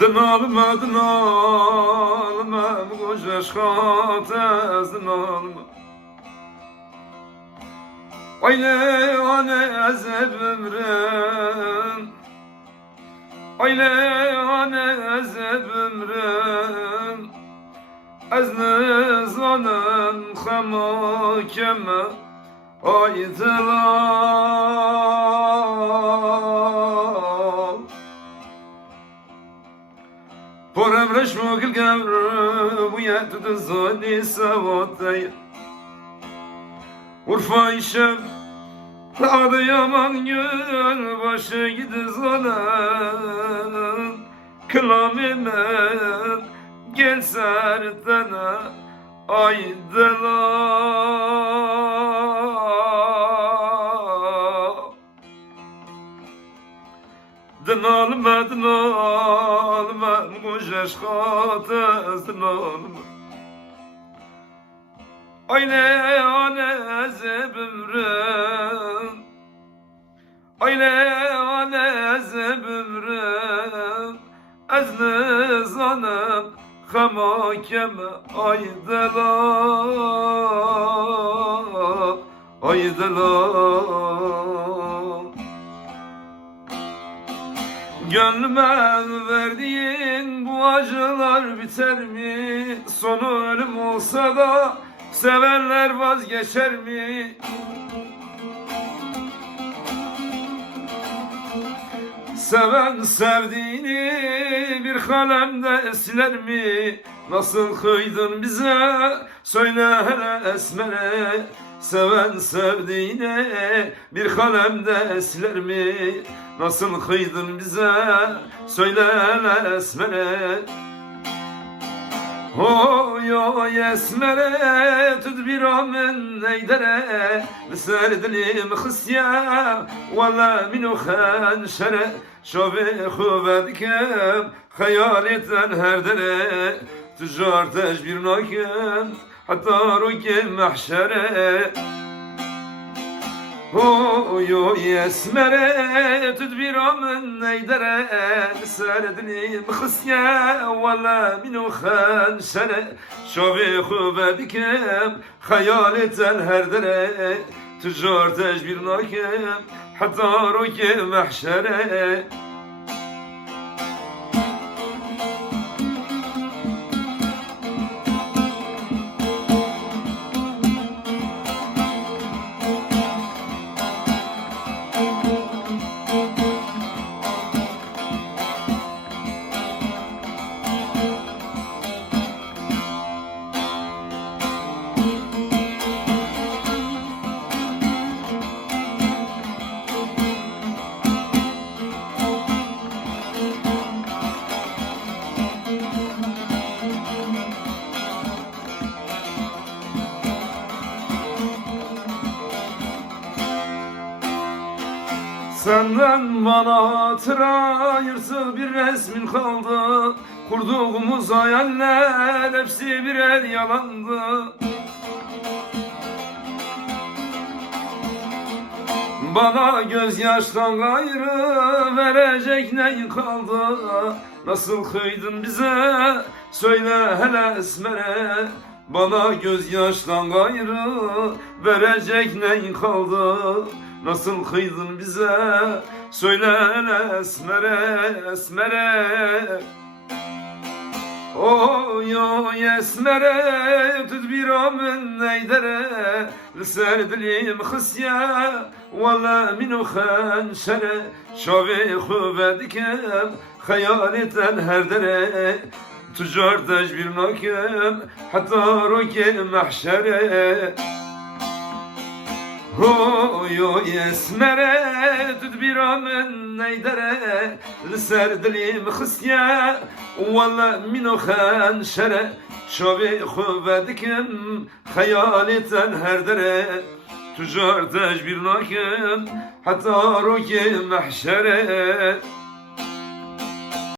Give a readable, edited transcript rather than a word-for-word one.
Dınalma dınalma koca şatez dınalma Ayle ane ezeb ömrüm Ayle ane ezeb ömrüm Ez nizanım khemakeme aydılar Porem reşmo gül gevru bu yetu zani savatay Urfa işem adı yaman gün başı gidi zanen Kılamime gel sertene aydılar Dınalma dınalma Mujeş katız dınalma Ayle ane zebümrüm Ayle ane zebümrüm Ez nizanım Khemakeme aydılar Aydılar Gönlüme verdiğin bu acılar biter mi? Sonu ölüm olsa da sevenler vazgeçer mi? Seven sevdiğini bir kalemde siler mi? Nasıl kıydın bize? Söyle hele esmere. Seven sevdiğine bir kalemde siler mi? Nasıl kıydın bize? Söyle hele esmere. Oy oy esmere tedbira min neydere Liserdlim khısya Valla minu khanşere Şovi khuvedikem Hayaletten her dere Tüccar tecbir nakem Hatta rukim mahşere Oy oy esmere tedbira min neydere Liserdlim khısya Valla minu khanşere Şovi khuvedikem Hayaletten her dere Tüccar tecbir nakem Hatta rukim mahşere Senden bana hatıra yırtık bir resmin kaldı Kurduğumuz hayaller hepsi birer yalandı Bana gözyaştan gayrı verecek neyin kaldı Nasıl kıydın bize söyle hele esmere Bana gözyaştan gayrı verecek neyin kaldı Nasıl kıydın bize söyle hele esmere esmere Oy oy esmere tedbira min neydere Liserdlim khısya Valla minu khanşere Şavi khuvedikem Hayaletten her dere Tüccar tecbir nakem Hatta rukim mahşere Oy oy esmere tedbira min neydere Liserdlim khısya Valla minu khanşere Şavi khuvedikem Hayaletten her dere Tüccar tecbir nakem Hatta rukim mahşere